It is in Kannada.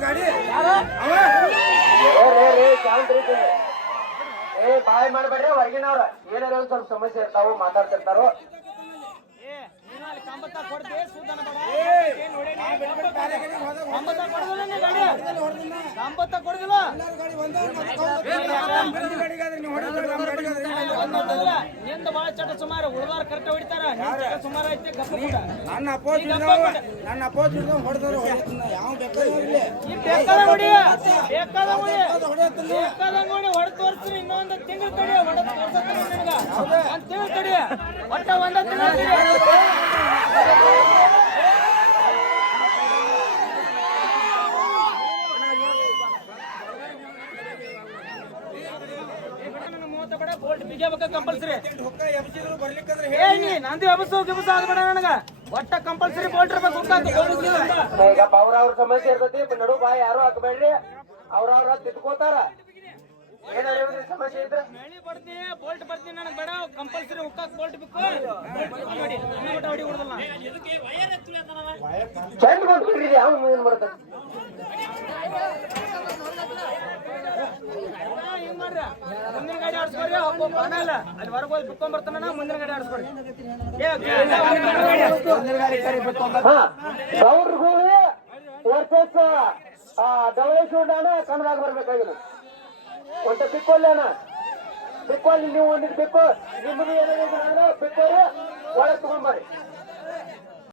ಗಾಡಿ ಬಾಯ್ ಮಾಡ್ಬೇಡ್ರಿ ಹೊರಗಿನವ್ರ ಏನಾರ ಒಂದ್ ಸ್ವಲ್ಪ ಸಮಸ್ಯೆ ಇರ್ತಾವ ಮಾತಾಡ್ತಿರ್ತಾರೋ ನಿಂದ ಬಾಳ ಚಟ ಸುಮಾರು ಹುಡುಗಾರ ಕರೆಕ್ಟ್ ಹೊಡಿತಾರ ಸುಮಾರು ಐತೆ ನನ್ನ ಅಪೋಸ್ ಹೊಡೆದ್ರು ಯಾವ ಹೊಡೆದು ತೋರಿಸ್ರಿ ಇನ್ನೊಂದು ತಿಂಗಳು ತಡಿ ಹೊಡೆದು ತೋರ್ಸತ್ತೀನಿ ನಿನಗ ಒಂದ್ ತಿಂಗಳು ತಡಿ ಒಟ್ಟ ಒಂದ ಕಂಪಲ್ಸರಿ ನಂದು ಎಬಸು ಗಿಬಸು ಆಗ್ಬೇಡ ನನಗ ಒಟ್ಟ ಕಂಪಲ್ಸರಿ ಬೋಲ್ಟ್ ಇರ್ಬೇಕು ಈಗ ಅವ್ರ ಸಮಸ್ಯೆ ಇರ್ತೈತಿ ನಡು ಬಾಯ್ ಯಾರು ಹಾಕಬೇಡ್ರಿ ಅವ್ರವ್ರ ತಿದ್ಕೋತಾರ ಏನಾರ ಸಮಸ್ಯೆ ಇದ್ರೆ ಬೋಲ್ಟ್ ಬರ್ತೀನಿ ನನಗೆ ಬೇಡ ಕಂಪಲ್ಸರಿ ಹುಕ್ಕಾಕ್ ಬೋಲ್ಟ್ ಬೇಕು ನೋಡಿ ಹೊಡಿ ಹೊಡೆದಲ್ಲ ಚಂದ ಬಂದ್ಬಿಡ್ರಿ ಯಾವ ಏನ್ ಮಾಡ್ತಾರೆ ಮುಂದಿನ ಗಾಡಿ ಆಡ್ಸ್ಕೊಡ್ರಿ ಬರಲ್ಲ ಅಲ್ಲಿ ಹೊರಗೆ ಹೋಗಿ ಬಿಟ್ಕೊಂಡ್ ಬರ್ತಾನ ಮುಂದಿನ ಗಾಡಿ ಆಡ್ಸ್ಕೊಡ್ರಿ ಗೌಡ್ರುಗಳು ವರ್ಸಸ್ ಡವಳೇಶ್ವರನ ಕನ್ನಡಾಗ ಬರ್ಬೇಕಾಗಿಲ್ಲ ಒಂಟ ಬಿಕ್ಕೊಲ್ಲೇನ ಬಿಕ್ಕೊಲ್ಲಿ ನೀವು ಒಂದಿಟ್ಟು ಬಿಕ್ಕು ನಿಮ್ಮದು ಏನಾದ್ರು ಬಿಕ್ಕೋರಿ ಒಳಗೆ ತಗೊಂಡ್ಬರ್ರಿ